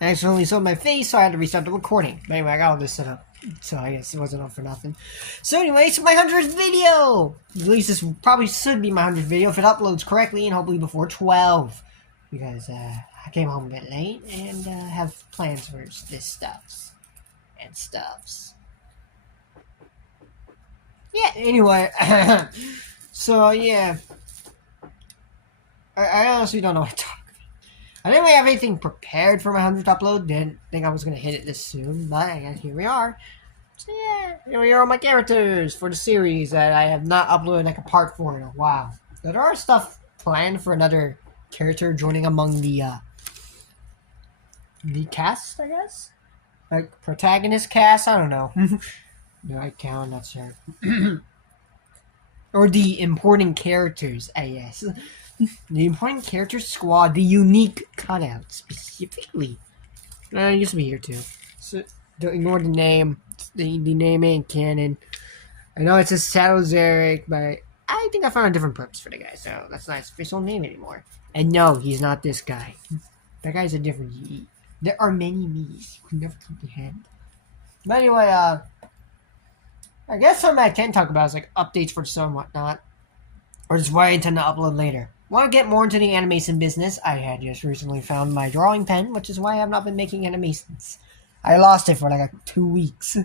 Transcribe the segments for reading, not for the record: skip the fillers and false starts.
I accidentally showed my face, so I had to restart the recording. But anyway, I got all this set up. So I guess it wasn't all for nothing. So anyway, it's my 100th video! At least this probably should be my 100th video if it uploads correctly and hopefully before 12. Because I came home a bit late and have plans for this stuffs. And stuffs. Yeah, anyway. So yeah. I honestly don't know what to talk about. I didn't really have anything prepared for my 100th upload. Didn't think I was going to hit it this soon. But I guess here we are. So yeah, here are my characters for the series that I have not uploaded like a part for in a while. There are stuff planned for another character joining among the cast, I guess? Like protagonist cast? I don't know. Do I count? I'm not sure. Or the important characters, I guess. The important character squad, the unique cutout specifically. It used to be here too. So don't ignore the name. The name ain't canon. I know it says Shadowzeric, but I think I found a different purpose for the guy, so that's not his official name anymore. And no, he's not this guy. That guy's a different Yi. There are many me's you can never comprehend. But anyway, I guess something I can talk about is like updates for the show and whatnot. Or just what I intend to upload later. Want to get more into the animation business? I had just recently found my drawing pen, which is why I have not been making animations. I lost it for like 2 weeks.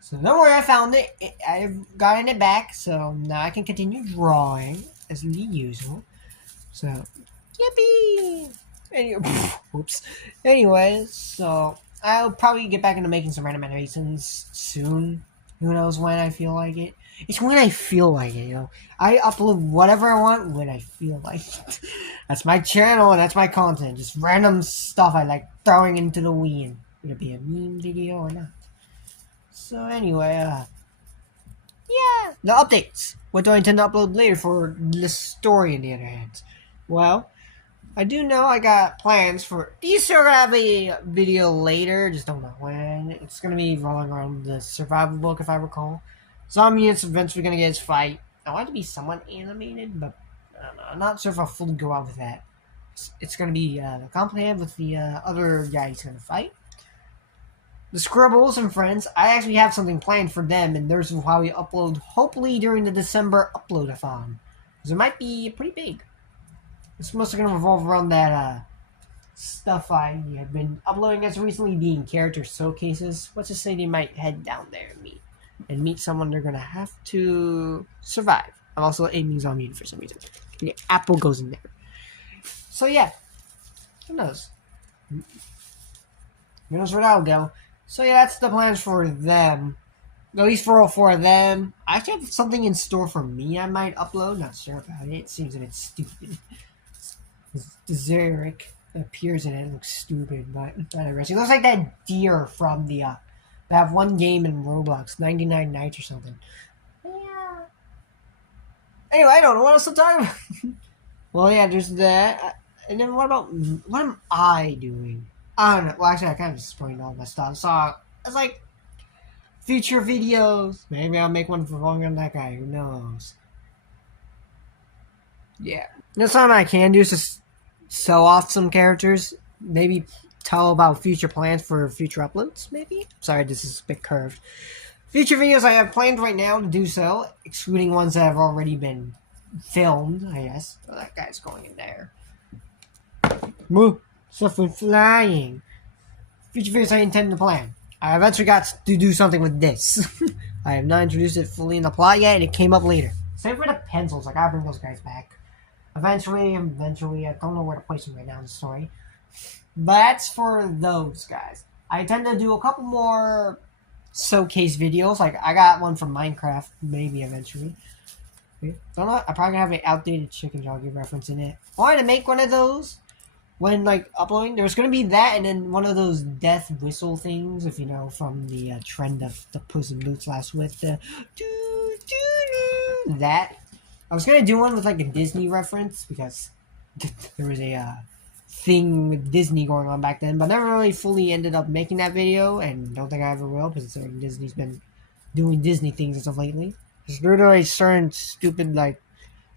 So don't worry, I found it. I've gotten it back, so now I can continue drawing as usual. So, yippee! Oops. Anyway, so I'll probably get back into making some random animations soon. Who knows when I feel like it. It's when I feel like it, you know. I upload whatever I want when I feel like it. That's my channel and that's my content. Just random stuff I like throwing into the wind. Would it be a meme video or not? So anyway, yeah, the updates. What do I intend to upload later for the story in the other hand? Well, I do know I got plans for Easter. Gonna have a video later, just don't know when. It's gonna be rolling around the survival book, if I recall. Zombie units eventually gonna get his fight. I want it to be somewhat animated, but I don't know. I'm not sure if I'll fully go out with that. It's gonna be complicated with the other guy he's gonna fight. The Scribbles and friends, I actually have something planned for them, and there's how we upload, hopefully during the December upload-a-thon. Because it might be pretty big. It's mostly going to revolve around that stuff I have been uploading as recently being character showcases. Let's just say they might head down there and meet someone they're going to have to survive. I'm also aiming zombie for some reason. The apple goes in there. So yeah, who knows? Who knows where that'll go? So yeah, that's the plans for them. At least for all four of them. I actually have something in store for me I might upload. Not sure about it. It seems a bit stupid. The Zeric appears in it. It looks stupid, but interesting. It looks like that deer from the that one game in Roblox, 99 Nights or something. Yeah. Anyway, I don't know what else to talk about. Well, yeah, there's that. And then what am I doing? I don't know. Well, actually, I kind of just explained all my stuff. So it's like future videos. Maybe I'll make one for longer than that guy. Who knows? Yeah. You know, something I can do is just sell off some characters. Maybe tell about future plans for future uploads, maybe? Sorry, this is a bit curved. Future videos I have planned right now to do so, excluding ones that have already been filmed, I guess. Oh, that guy's going in there. Moo! Stuff with flying. Future videos I intend to plan. I eventually got to do something with this. I have not introduced it fully in the plot yet, and it came up later. Same for the pencils. I gotta bring those guys back. Eventually, I don't know where to place them right now in the story. But that's for those guys. I intend to do a couple more showcase videos. Like, I got one from Minecraft, maybe eventually. Don't know. I'm probably gonna have an outdated chicken jockey reference in it. I wanted to make one of those when, like, uploading. There's gonna be that, and then one of those death whistle things, if you know, from the trend of the Puss in Boots last with the that. I was gonna do one with like a Disney reference because there was a thing with Disney going on back then, but never really fully ended up making that video, and don't think I ever will because Disney's been doing Disney things as of lately. There's literally a certain stupid like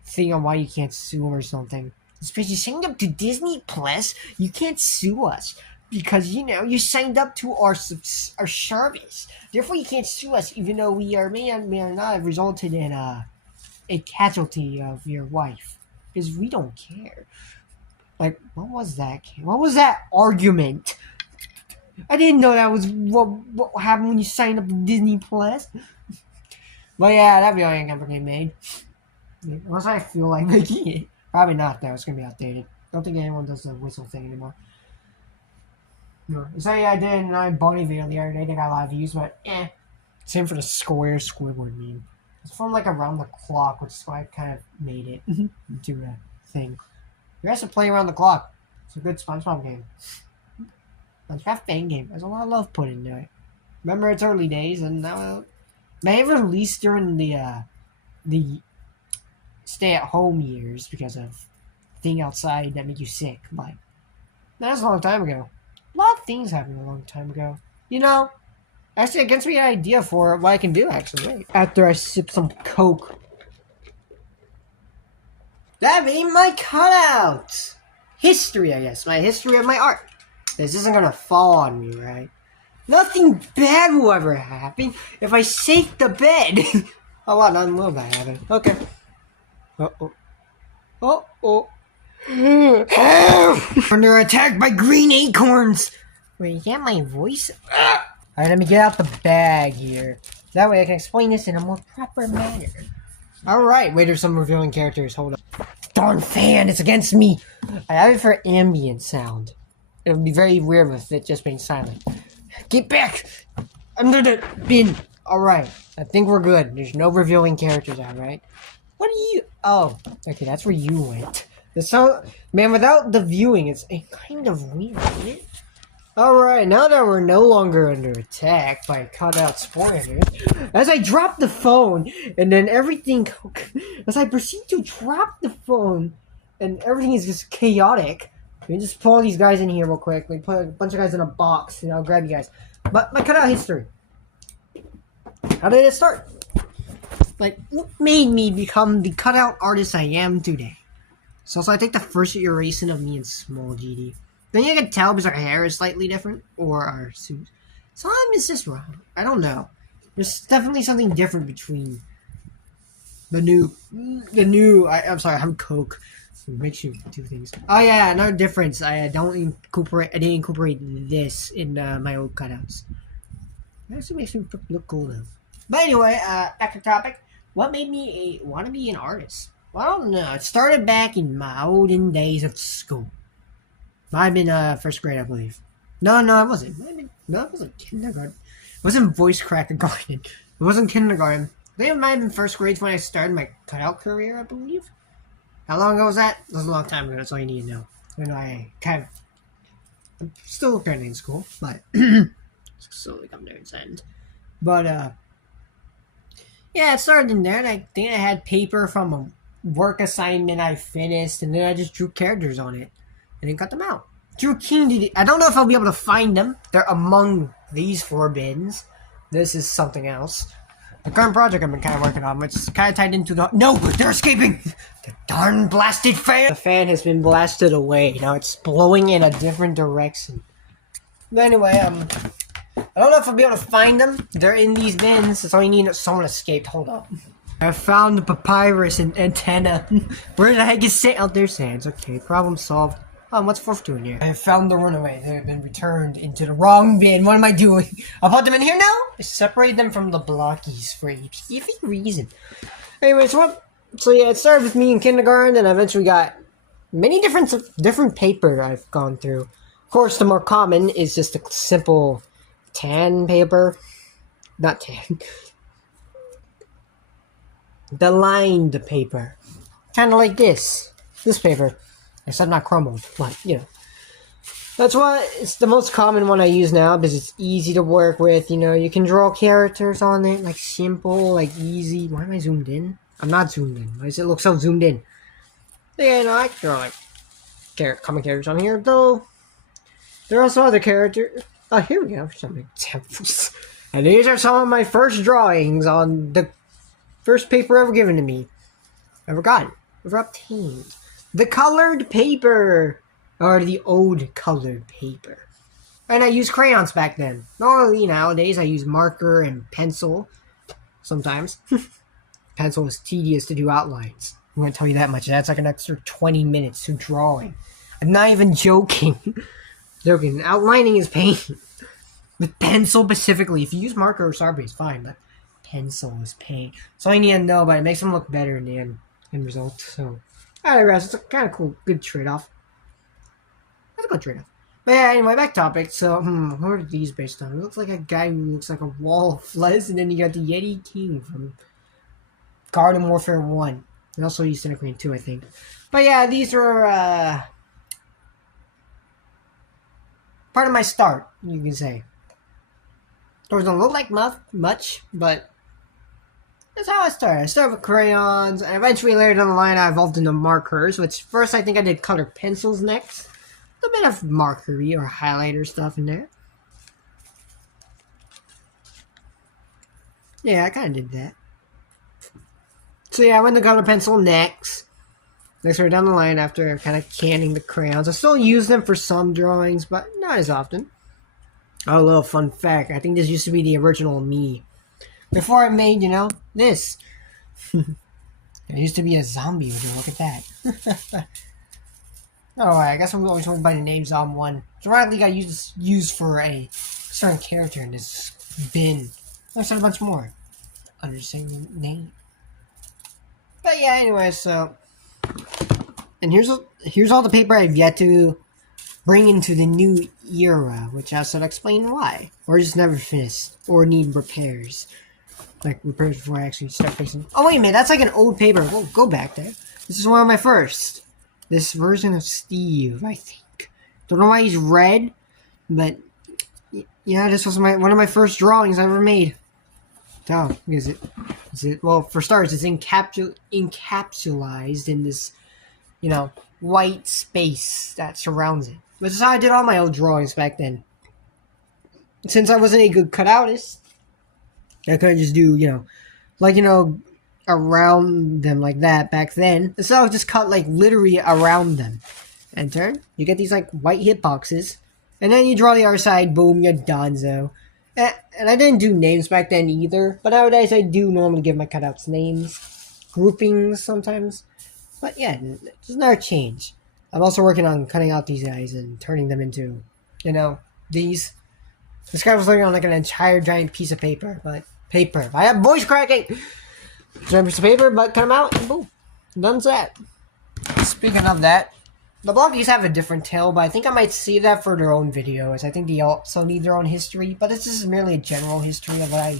thing on why you can't sue them or something. Especially saying up to Disney Plus, you can't sue us. because you signed up to our service. Therefore, you can't sue us, even though we may or not have resulted in a casualty of your wife, because we don't care. Like, what was that? What was that argument? I didn't know that was what happened when you signed up to Disney Plus. But yeah, that video ain't gonna get made. Unless I feel like making it. Probably not, though. It's gonna be outdated. I don't think anyone does the whistle thing anymore. No. So yeah, I did an Bonnie video the other day. They got a lot of views, but Same for the square Squidward meme. It's from like around the clock, which is why I kind of made it into a thing. You guys should play around the clock. It's a good SpongeBob game. SpongeBob fan game. There's a lot of love put into it. Remember its early days, and now may have released during the stay-at-home years because of thing outside that make you sick. But that's a long time ago. A lot of things happened a long time ago. Actually, it gives me an idea for what I can do, actually. Wait. After I sip some Coke. That made my cutouts! History, I guess. My history of my art. This isn't gonna fall on me, right? Nothing bad will ever happen if I shake the bed. Oh, wow, nothing will bad happen. Okay. Uh-oh. Uh-oh. Under attack by green acorns! Wait, is that my voice? Alright, let me get out the bag here. That way I can explain this in a more proper manner. Alright, wait, there's some revealing characters. Hold up. Darn fan, it's against me! I have it for ambient sound. It would be very weird with it just being silent. Get back! Under the bin! Alright, I think we're good. There's no revealing characters out, right? What are you... Oh, okay, that's where you went. Man, without the viewing, it's kind of weird, isn't it? Alright, now that we're no longer under attack by cutout spoilers, as I drop the phone, and then everything... As I proceed to drop the phone, and everything is just chaotic... Let me just pull these guys in here real quick. Let me put a bunch of guys in a box, and I'll grab you guys. But my cutout history. How did it start? Like, what made me become the cutout artist I am today? So I take the first iteration of me in small GD. Then you can tell because our hair is slightly different, or our suit. Something is just wrong. I don't know. There's definitely something different between I'm sorry, I have Coke. It makes you do things. Oh yeah, another difference. I didn't incorporate this in my old cutouts. It actually makes me look cool though. But anyway, back to the topic. What made me want to be an artist? Well, I don't know. It started back in my olden days of school. Might have been first grade, I believe. No, it wasn't. It wasn't kindergarten. It wasn't voice cracker garden. It wasn't kindergarten. I think it might have been first grade when I started my cutout career, I believe. How long ago was that? It was a long time ago. That's all you need to know. And I'm still currently in school, but slowly coming to its end. But yeah, it started in there, and I think I had paper from a work assignment I finished, and then I just drew characters on it, and then cut them out. Drew King did it. I don't know if I'll be able to find them. They're among these 4 bins. This is something else. The current project I've been kind of working on, which is kind of tied into the... No! They're escaping! The darn blasted fan! The fan has been blasted away. Now it's blowing in a different direction. But anyway, I don't know if I'll be able to find them. They're in these bins. That's all you need. Someone escaped. Hold up. I found the papyrus and antenna. Where the heck is it? Out there, Sans. Okay, problem solved. What's Fourth doing here? I found the runaway. They have been returned into the wrong bin. What am I doing? I'll put them in here now? I separate them from the blockies for a specific reason. Anyway, so yeah, it started with me in kindergarten, and I eventually got many different paper I've gone through. Of course, the more common is just a simple tan paper. Not tan. The lined paper. Kind of like this. This paper. Except not crumbled, but, That's why it's the most common one I use now, because it's easy to work with, You can draw characters on it, like, simple, like, easy. Why am I zoomed in? I'm not zoomed in. Why does it look so zoomed in? Yeah, I can draw, like, common characters on here, though. There are also other characters. Oh, here we go. Some examples. And these are some of my first drawings on the first paper ever given to me. Ever obtained. The colored paper, or the old colored paper. And I used crayons back then. Normally nowadays I use marker and pencil. Sometimes. Pencil is tedious to do outlines. I'm going to tell you that much. That's like an extra 20 minutes to drawing. I'm not even joking. Joking. Outlining is pain. With pencil specifically. If you use marker or Sharpie, it's fine. But pencil is pain. So I need to know, but it makes them look better in the end result. So, alright, guys. It's a kind of cool. Good trade-off. That's a good trade-off. But yeah, anyway, back topic. So, what are these based on? It looks like a guy who looks like a wall of flesh, and then you got the Yeti King from Garden Warfare 1. And also used Center Queen 2, I think. But yeah, these are part of my start, you can say. Those don't look like much, but that's how I started. I started with crayons, and eventually later down the line I evolved into markers, which first I think I did colored pencils next. A bit of markery or highlighter stuff in there. Yeah, I kind of did that. So yeah, I went to color pencil next. Next we're down the line after kind of canning the crayons. I still use them for some drawings, but not as often. Oh, a little fun fact. I think this used to be the original me. Before I made, this. It used to be a zombie. Look at that. Alright, I guess I'm always going by the name Zom1. So right league I use for a certain character in this bin. There's a bunch more under the same name. But yeah, anyway, so and here's all the paper I've yet to bring into the new era, which I should explain why. Or just never finished. Or need repairs. Like repairs before I actually start fixing. Oh wait a minute, that's like an old paper. Well, go back there. This is one of my first. This version of Steve, I think. Don't know why he's red, but yeah, this was one of my first drawings I ever made. Oh, is it? Well, for starters, it's encapsulated in this, white space that surrounds it. Which is how I did all my old drawings back then. Since I wasn't a good cutoutist, I couldn't just do, around them like that back then. So I would just cut like literally around them. Enter. You get these like white hitboxes. And then you draw the other side. Boom, you're done, so. And I didn't do names back then either. But nowadays I do normally give my cutouts names. Groupings sometimes. But yeah, it's another change. I'm also working on cutting out these guys and turning them into, these. This guy was looking on like an entire giant piece of paper. But paper. I have voice cracking! Giant piece of paper, but cut them out, and boom. Done's that. Speaking of that, the bloggies have a different tale, but I think I might save that for their own videos. I think they also need their own history, but this is merely a general history of what I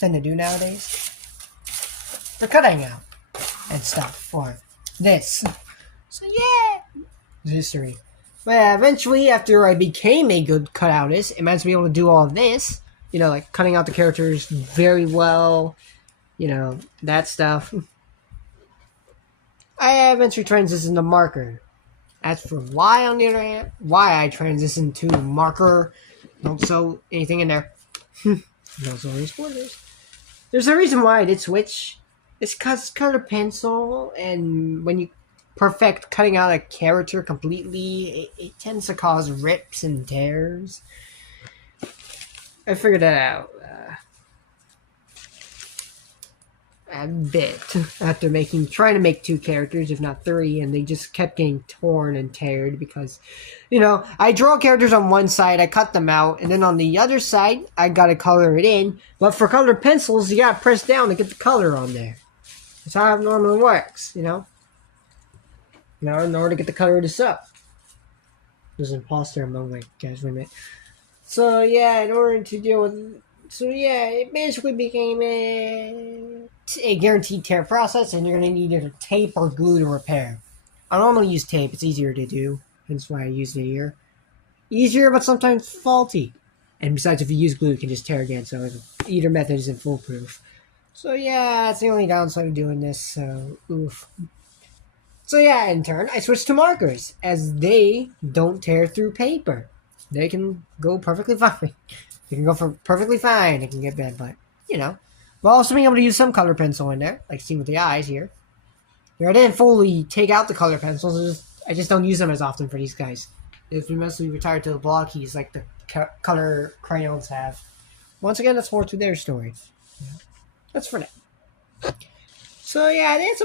tend to do nowadays. For cutting out and stuff for this. So yeah, history. But yeah, eventually, after I became a good cutoutist, it meant to be able to do all this. Like cutting out the characters very well. That stuff. I eventually transitioned to marker. As for why, on the other hand, why I transitioned to marker, don't sew anything in there. Don't sew any spoilers. There's a reason why I did switch. It's because color pencil, and when you perfect cutting out a character completely, it tends to cause rips and tears. I figured that out. A bit after trying to make 2 characters, if not 3, and they just kept getting torn and teared because, I draw characters on one side, I cut them out, and then on the other side, I gotta color it in. But for colored pencils, you gotta press down to get the color on there. That's how it normally works, in order to get the color of this up. There's an imposter among my guys, wait a minute. So yeah, in order to deal with. So yeah, it basically became a guaranteed tear process, and you're going to need either tape or glue to repair. I normally use tape, it's easier to do, hence why I use it here. Easier, but sometimes faulty. And besides, if you use glue, you can just tear again, so either method isn't foolproof. So yeah, that's the only downside of doing this, so oof. So yeah, in turn, I switched to markers, as they don't tear through paper. They can go perfectly fine. They can go for perfectly fine. It can get bad, but, We'll also be able to use some color pencil in there, like seen with the eyes here. Here, I didn't fully take out the color pencils. I just don't use them as often for these guys. If we mostly retired to the block, he's like the color crayons have. Once again, that's more to their story. Yeah. That's for them. So yeah, that's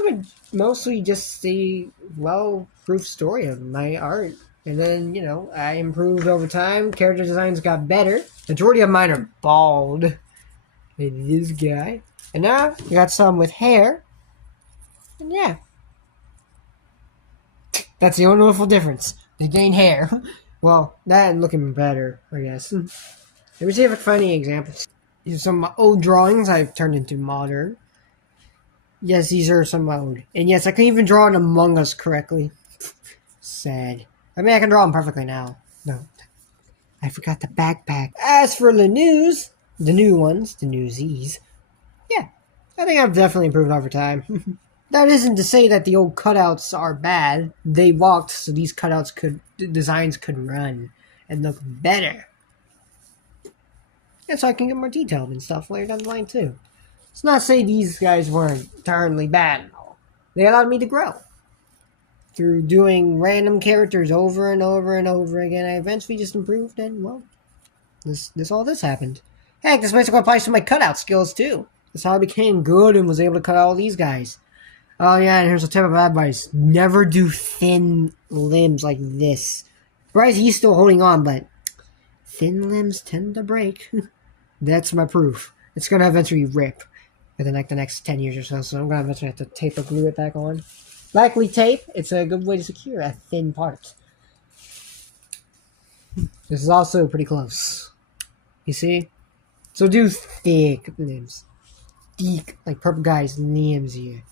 mostly just a well-proof story of my art. And then, I improved over time. Character designs got better. Majority of mine are bald. Maybe this guy. And now, you got some with hair. And yeah. That's the only notable difference. They gain hair. Well, that and looking better, I guess. Let me see if I can find any examples. These are some old drawings I've turned into modern. Yes, these are some old. And yes, I can even draw an Among Us correctly. Sad. I mean, I can draw them perfectly now. No. I forgot the backpack. As for the news, the new ones, the newsies, yeah, I think I've definitely improved over time. That isn't to say that the old cutouts are bad. They walked so these designs could run and look better. And so I can get more detailed and stuff later down the line too. It's not to say these guys weren't entirely bad at all. They allowed me to grow. Through doing random characters over and over and over again, I eventually just improved and, well, all this happened. Heck, this basically applies to my cutout skills too. That's how I became good and was able to cut out all these guys. Oh yeah, and here's a tip of advice. Never do thin limbs like this. Surprised he's still holding on, but thin limbs tend to break. That's my proof. It's going to eventually rip within like the next 10 years or so I'm going to eventually have to tape or glue it back on. Likely tape. It's a good way to secure a thin part. This is also pretty close. You see? So do thick limbs. Thick, like purple guy's limbs here.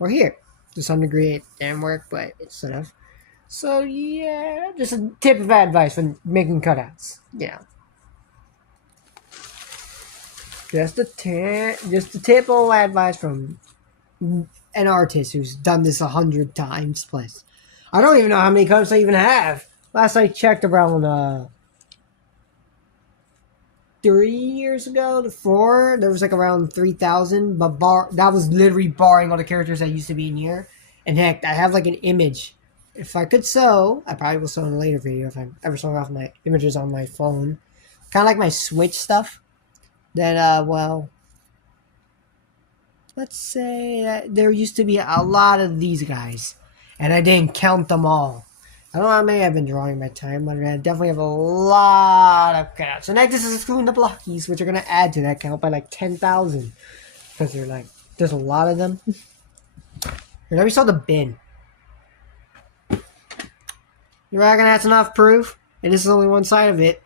Or here. To some degree it didn't work, but it's sort of. So yeah, just a tip of advice when making cutouts. Yeah. Just a tip of advice from an artist who's done this 100 times plus. I don't even know how many cutouts I even have. Last I checked around 3 years ago to 4, there was like around 3,000, but that was literally barring all the characters that used to be in here. And heck, I have like an image. If I could sew, I probably will sew in a later video if I'm ever showing off my images on my phone. Kind of like my Switch stuff. Then, well, let's say that there used to be a lot of these guys, and I didn't count them all. I don't know how many I've been drawing my time, but I definitely have a lot of cutouts. So next, this is excluding the blockies, which are going to add to that count by like 10,000. Because they're like, there's a lot of them. Here, let me saw the bin. You reckon that's enough proof? And this is only one side of it.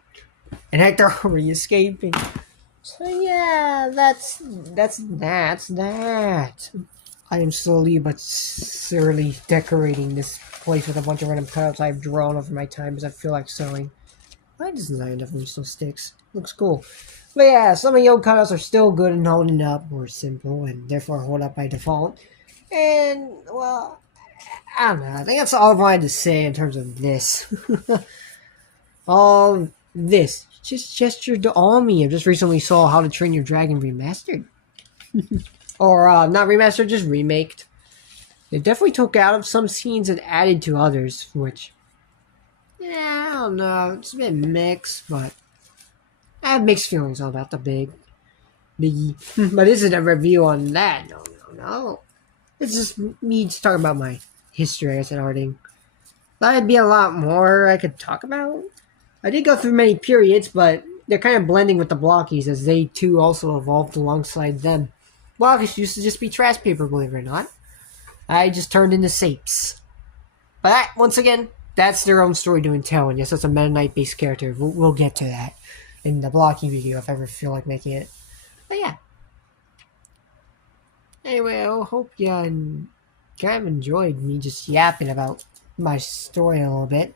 And heck, they're already escaping. So yeah, that's that. I am slowly but surely decorating this place with a bunch of random cutouts I've drawn over my time because I feel like sewing. My design definitely still sticks. Looks cool. But yeah, some of the old cutouts are still good and holding up, more simple, and therefore hold up by default. And, well, I don't know. I think that's all I wanted to say in terms of this. All this. Just gestured to all me. I just recently saw How to Train Your Dragon Remastered. Or, not remastered, just remaked. They definitely took out of some scenes and added to others, which, yeah, I don't know. It's a bit mixed, but I have mixed feelings all about the biggie. But is it a review on that? No. It's just me just talking about my history, I guess, in arting. That'd be a lot more I could talk about. I did go through many periods, but they're kind of blending with the blockies as they too also evolved alongside them. Blockies used to just be trash paper, believe it or not. I just turned into sapes. But that, once again, that's their own story to tell. And yes, that's a Meta Knight-based character. We'll get to that in the blocky video if I ever feel like making it. But yeah. Anyway, I hope you kind of enjoyed me just yapping about my story a little bit.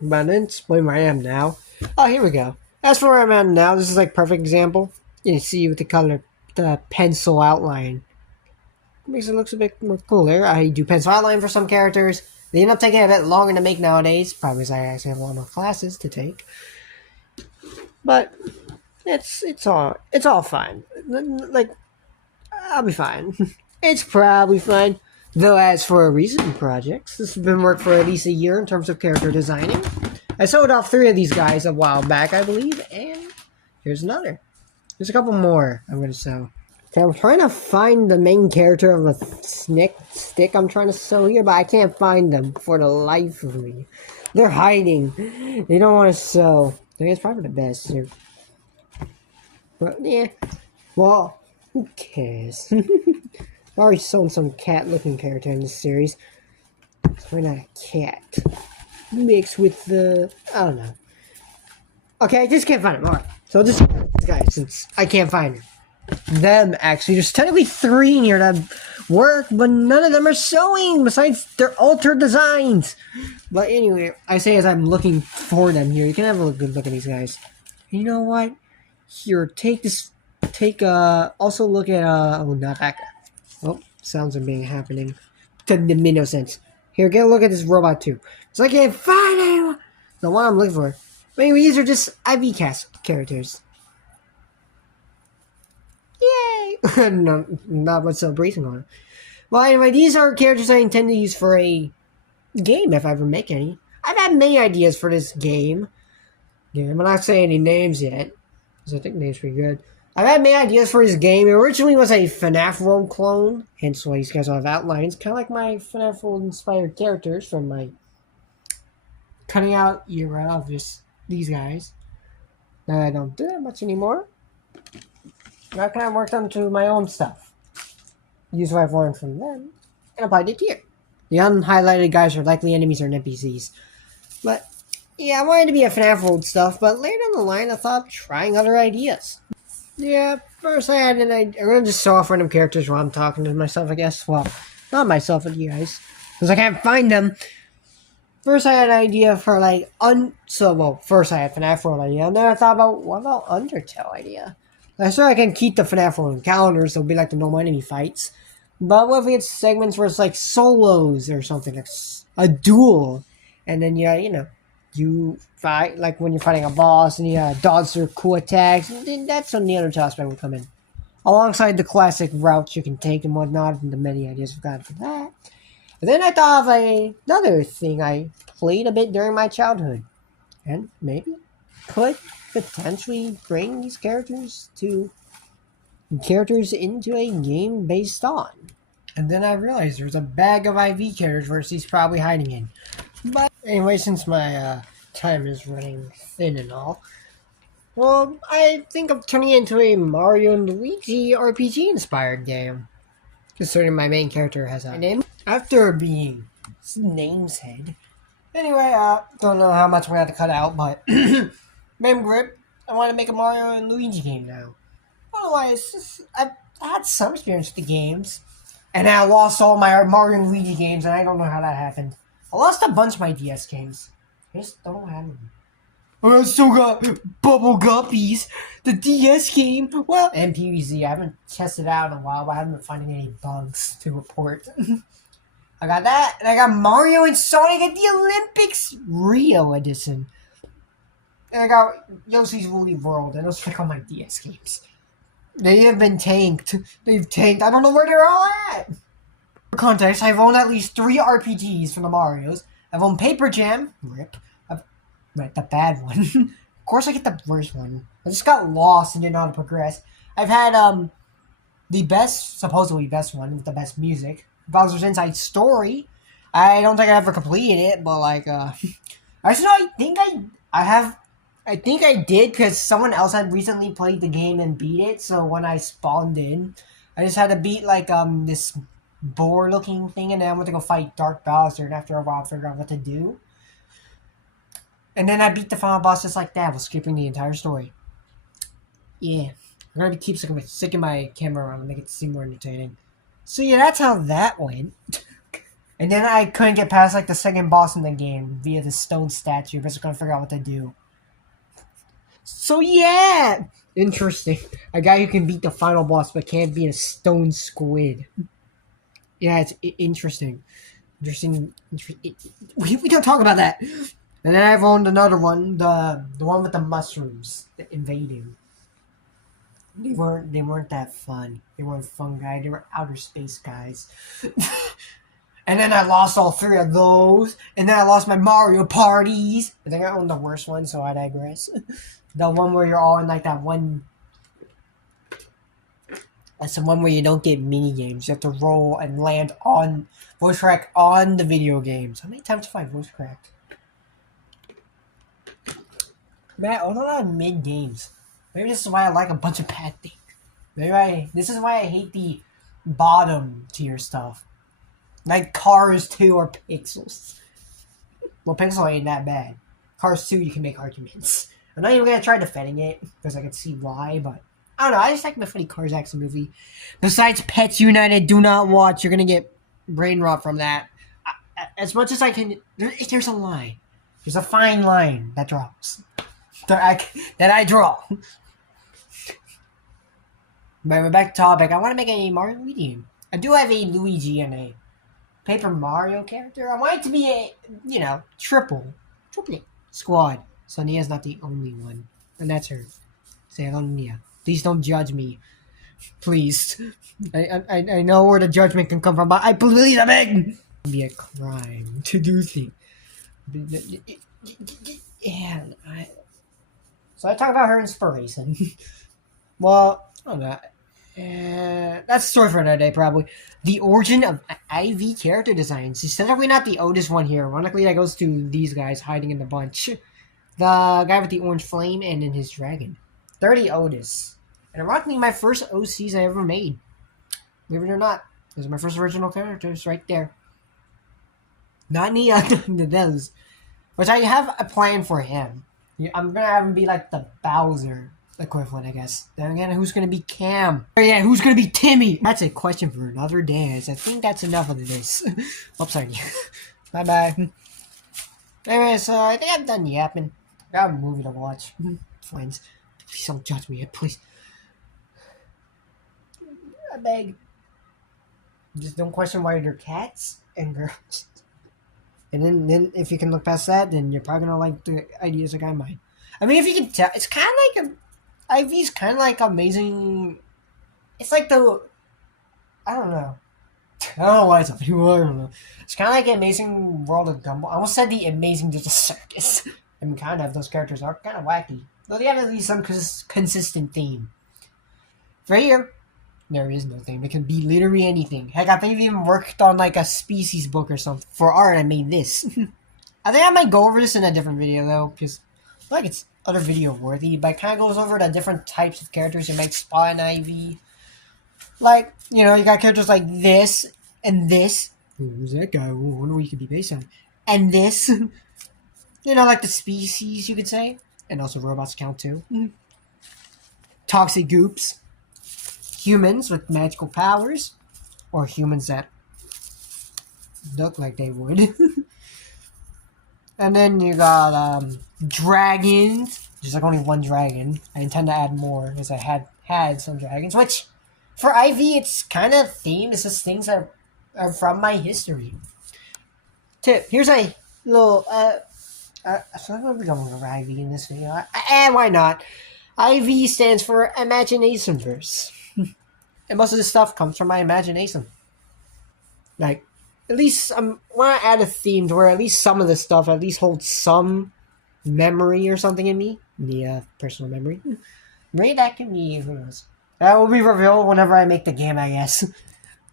But I didn't explain where I am now. Oh, here we go. As for where I'm at now, this is like perfect example. You can see with the pencil outline. Makes it look a bit more cooler. I do pencil outline for some characters. They end up taking a bit longer to make nowadays, probably because I actually have a lot more classes to take. But it's all fine. Like, I'll be fine. It's probably fine. Though as for recent projects, this has been work for at least a year in terms of character designing. I sold off 3 of these guys a while back, I believe, and here's another. There's a couple more I'm gonna sell. Okay, I'm trying to find the main character of a stick I'm trying to sell here, but I can't find them for the life of me. They're hiding. They don't want to sell. I think it's probably the best here. But yeah. Well, who cares? I've already sold some cat-looking character in this series. So why not a cat? Mixed with the... I don't know. Okay, I just can't find him. Alright. So this guy, since I can't find him. Them, actually. There's technically 3 in here that work, but none of them are showing, besides their altered designs. But anyway, I say as I'm looking for them here, you can have a good look at these guys. You know what? Here, take this... also look at, oh, not that guy. Oh, sounds are being happening. That made no sense. Here, get a look at this robot, too. So I can't find anyone! The one I'm looking for. But anyway, these are just IV cast characters. Yay! No, not much celebration on it. Well, anyway, these are characters I intend to use for a game, if I ever make any. I've had many ideas for this game. Yeah, I'm not saying any names yet, because I think the name's pretty good. I've had many ideas for this game. It originally was a FNAF World clone, hence why these guys all have outlines. Kind of like my FNAF World inspired characters from my cutting out era of these guys. I don't do that much anymore. I kind of worked onto my own stuff. Use what I've learned from them, and applied it here. The unhighlighted guys are likely enemies or NPCs. But, yeah, I wanted to be a FNAF World stuff, but later down the line I thought of trying other ideas. Yeah, first I had an idea. I'm going to just show off random characters while I'm talking to myself, I guess. Well, not myself, but you guys. Because I can't find them. First I had an idea for, like, first I had FNAF World idea, and then I thought about, what about Undertale idea? I swear I can keep the FNAF World calendars, so it'll be like the normal enemy fights. But what if we get segments where it's like solos or something, like a duel, and then you fight, like when you're fighting a boss, and you dodge their cool attacks, and then that's when the Undertale aspect would come in. Alongside the classic routes you can take and whatnot, and the many ideas we've got for that. And then I thought of another thing I played a bit during my childhood, and maybe could potentially bring these characters into a game based on. And then I realized there's a bag of IV characters where she's probably hiding in. But anyway, since my time is running thin and all, well, I think of turning it into a Mario and Luigi RPG inspired game. Considering my main character has a name after being name's head. Anyway, don't know how much we're going to have to cut out, but Mem Grip, I want to make a Mario and Luigi game now. Otherwise, I've had some experience with the games, and I lost all my Mario and Luigi games, and I don't know how that happened. I lost a bunch of my DS games. I just don't have them. I still got Bubble Guppies, the DS game. Well, and PvZ. I haven't tested it out in a while, but I haven't been finding any bugs to report. I got that, and I got Mario and Sonic at the Olympics Rio Edition. And I got Yoshi's Woolly World, and those are like all my DS games. They have been tanked. They've tanked. I don't know where they're all at. For context, I've owned at least 3 RPGs from the Marios. I've owned Paper Jam. RIP. The bad one. Of course I get the worst one. I just got lost and didn't know how to progress. I've had, supposedly best one with the best music. Bowser's Inside Story. I don't think I ever completed it, but actually, I think I did because someone else had recently played the game and beat it. So when I spawned in, I just had to beat this boar-looking thing, and then I went to go fight Dark Bowser. And after a while, I figured out what to do. And then I beat the final boss just like that, while skipping the entire story. Yeah, I'm gonna keep sticking my camera around to make it seem more entertaining. So yeah, that's how that went. And then I couldn't get past the second boss in the game via the stone statue. But I was gonna figure out what to do. So yeah, interesting. A guy who can beat the final boss but can't beat a stone squid. Yeah, it's interesting. We don't talk about that. And then I've owned another one, the one with the mushrooms, the invading. They weren't that fun. They weren't fun guys. They were outer space guys. And then I lost all 3 of those. And then I lost my Mario parties. I think I own the worst one, so I digress. The one where you're all in like that one. That's the one where you don't get mini games. You have to roll and land on voice crack on the video games. How many times have I voice cracked? Man, I own a lot of mid games. Maybe this is why I like a bunch of bad things. This is why I hate the bottom tier stuff. Like Cars 2 or Pixels. Well, Pixel ain't that bad. Cars 2, you can make arguments. I'm not even going to try defending it, because I can see why, but I don't know. I just like the funny Cars action movie. Besides Pets United, do not watch. You're going to get brain rot from that. As much as I can, there's a line. There's a fine line that drops. That I draw. But we're back to topic. I want to make a Mario Luigi game. I do have a Luigi and a Paper Mario character. I want it to be a, triple squad. So Nia's not the only one. And that's her. Say hello to Nia. Please don't judge me. Please. I know where the judgment can come from, but I believe I beg. It would be a crime to do things. Yeah, so I talk about her inspiration. Well, I don't know. That's a story for another day, probably. The origin of IV character designs. She's technically not the oldest one here. Ironically, that goes to these guys hiding in the bunch. The guy with the orange flame and then his dragon. They're the oldest. And ironically, my first OCs I ever made. Believe it or not. Those are my first original characters right there. Not Nia, those. Which I have a plan for him. I'm going to have him be like the Bowser equivalent, I guess. Then again, who's going to be Cam? Oh yeah, who's going to be Timmy? That's a question for another day. I think that's enough of this. Oops, sorry. Bye-bye. Anyway, so I think I'm done yapping. I got a movie to watch. Friends, please don't judge me yet, please. I beg. Just don't question why they're cats and girls. And then if you can look past that, then you're probably gonna like the ideas like I might. I mean, if you can tell, it's kind of like IV's kind of like amazing. It's like the, I don't know why it's up here. I don't know. It's kind of like the Amazing World of Gumball. I almost said the Amazing Digital Circus. I mean, kind of those characters are kind of wacky, though they have at least some consistent theme. Right here. There is no thing. It can be literally anything. Heck, I think I've even worked on like a species book or something. For art, I made this. I think I might go over this in a different video though, because I feel like it's other video worthy, but it kind of goes over the different types of characters you might spot in IV. Like, you got characters like this, and this. Who's that guy? I wonder what he could be based on. And this. Like the species, you could say. And also robots count too. Toxic goops. Humans with magical powers, or humans that look like they would. And then you got dragons. There's like only one dragon. I intend to add more because I had some dragons, which for IV it's kind of theme. It's just things that are from my history. Tip: here's a little. So I'm gonna be going over IV in this video. And why not? IV stands for Imagination Verse. And most of this stuff comes from my imagination. Like, at least I want to add a theme to where at least some of this stuff at least holds some memory or something in me. The personal memory. Maybe that can be, who knows. That will be revealed whenever I make the game, I guess.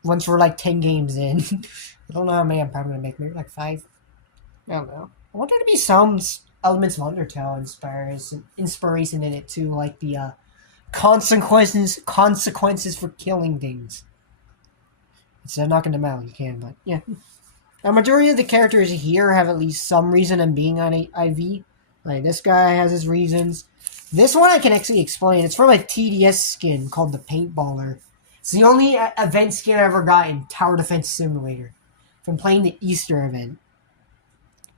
Once we're like 10 games in. I don't know how many I'm probably going to make. Maybe like 5. I don't know. I want there to be some elements of Undertale inspiration in it too. Like the consequences for killing things. Instead of knocking them out, you can, but yeah. A majority of the characters here have at least some reason in being on IV. Like this guy has his reasons. This one I can actually explain. It's from a TDS skin called the Paintballer. It's the only event skin I ever got in Tower Defense Simulator from playing the Easter event.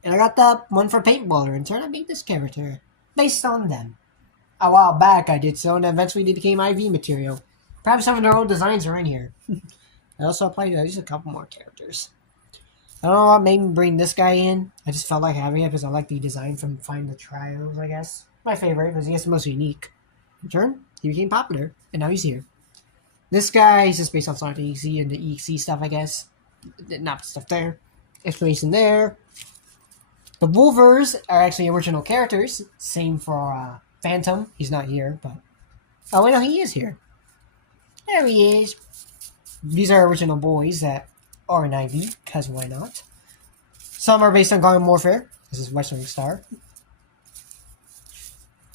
And I got the one for Paintballer and turned out to make this character based on them. A while back I did so, and eventually they became IV material. Perhaps some of their old designs are in here. I also applied at least a couple more characters. I don't know what made me bring this guy in. I just felt like having it because I like the design from Find the Trials, I guess. My favorite, because he is the most unique. In turn, he became popular, and now he's here. This guy is just based on Sonic EXE and the EXE stuff, I guess. not stuff there. Explanation there. The Wolvers are actually original characters. Same for Phantom. He's not here, but oh wait, no, he is here. There he is. These are original boys that are in IV, because why not? Some are based on Garden Warfare. This is Western Star.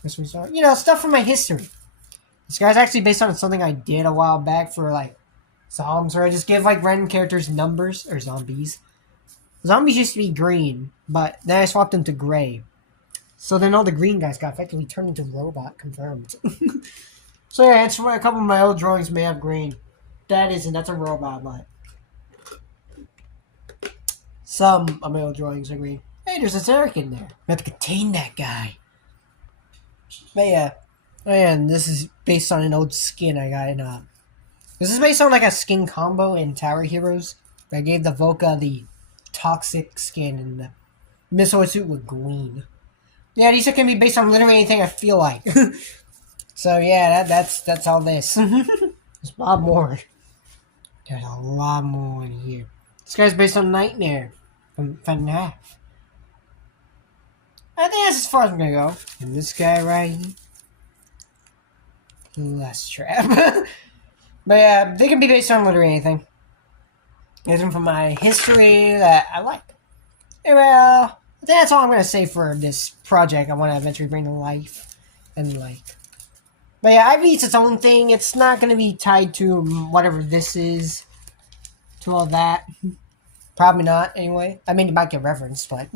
Western Star. You know, stuff from my history. This guy's actually based on something I did a while back for, like, Zombies, where I just give, like, random characters numbers, or zombies. Zombies used to be green, but then I swapped them to gray. So then all the green guys got effectively turned into robot, confirmed. So yeah, it's a couple of my old drawings may have green. That's a robot, but some of my old drawings are green. Hey, there's a Zerk in there. I have to contain that guy. But yeah. Oh yeah, and this is based on an old skin I got in this is based on like a skin combo in Tower Heroes. I gave the Voka the toxic skin and the missile suit with green. Yeah, these can be based on literally anything I feel like. So yeah, that's all this. There's a lot more. There's a lot more in here. This guy's based on Nightmare from FNAF. I think that's as far as I'm gonna go. And this guy right here. Less trap. But yeah, they can be based on literally anything. Here's them from my history that I like. Well, I think that's all I'm gonna say for this project I want to eventually bring to life. And like. But yeah, IV's its own thing. It's not gonna be tied to whatever this is. To all that. Probably not, anyway. I mean, it might get referenced, but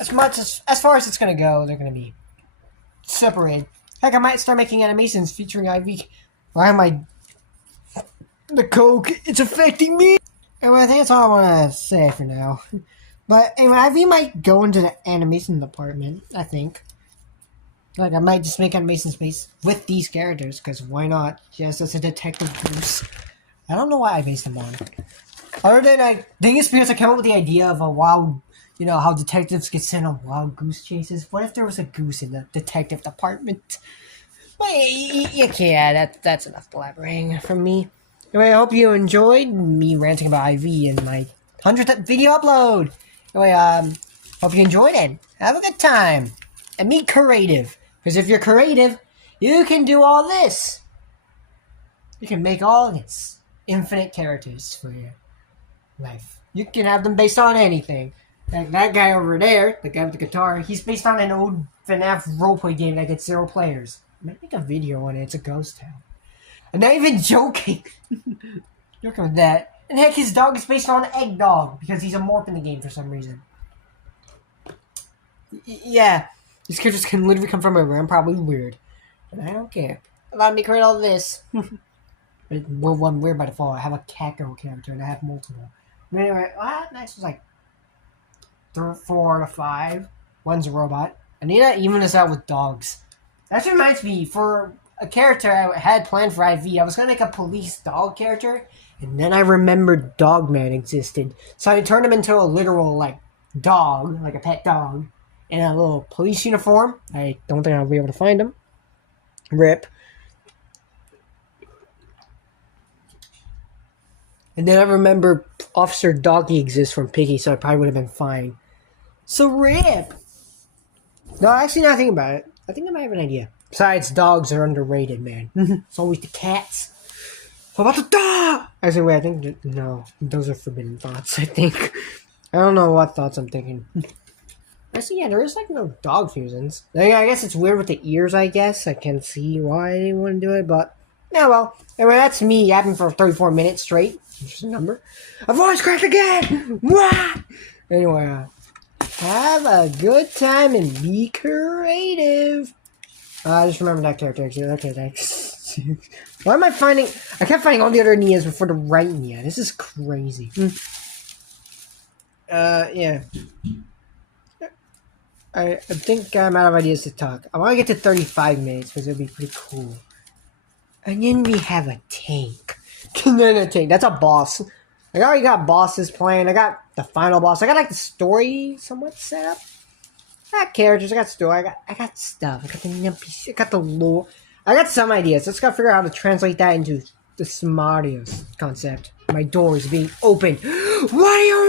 as far as it's gonna go, they're gonna be separated. Heck, I might start making animations featuring IV. Why am I? The coke, it's affecting me. Anyway, I think that's all I want to say for now. But anyway, IV might go into the animation department. I think. Like, I might just make animation space with these characters, because why not? Just as a detective goose. I don't know why I based them on. Other than I think it's because I came up with the idea of a wild, you know, how detectives get sent on wild goose chases. What if there was a goose in the detective department? But yeah, that's enough blabbering from me. Anyway, I hope you enjoyed me ranting about IV in my 100th video upload. Anyway, hope you enjoyed it. Have a good time. And be creative. Because if you're creative, you can do all this. You can make all this. Infinite characters for your life. You can have them based on anything. Like that guy over there, the guy with the guitar, he's based on an old FNAF roleplay game that gets 0 players. I might make a video on it. It's a ghost town. I'm not even joking. Look at that. And heck, his dog is based on Egg Dog because he's a morph in the game for some reason. Yeah. These characters can literally come from everywhere. I'm probably weird. But I don't care. Allow me to create all this. Well, one weird by default. I have a cat girl character and I have multiple. Anyway, next was like 4 to 5. One's a robot. I need to even this out with dogs. That reminds me, for a character I had planned for IV, I was going to make a police dog character, and then I remembered Dogman existed. So I turned him into a literal, like, dog, like a pet dog, in a little police uniform. I don't think I'll be able to find him. RIP. And then I remember Officer Doggy exists from Piggy, so I probably would have been fine. So RIP! No, actually, not thinking about it. I think I might have an idea. Besides, dogs are underrated, man. It's always the cats. What about the dog? Actually, wait, I think... No, those are forbidden thoughts, I think. I don't know what thoughts I'm thinking. Actually, yeah, there is, like, no dog fusions. I guess it's weird with the ears, I guess. I can see why they wouldn't do it, but... Yeah, well. Anyway, that's me yapping for 34 minutes straight. Just a number. A voice cracked again! What? Anyway, have a good time and be creative. I just remember that character actually. Okay, thanks. Why am I finding... I kept finding all the other Nias before the right Nia. This is crazy. Yeah. I think I'm out of ideas to talk. I want to get to 35 minutes because it would be pretty cool. And then we have a tank. No, tank. That's a boss. I already got bosses playing. I got the final boss. I got like the story somewhat set up. I got characters. I got story. I got stuff. I got the NPC. I got the lore. I got some ideas. Let's gotta figure out how to translate that into the smartest concept. My door is being opened. What do you want?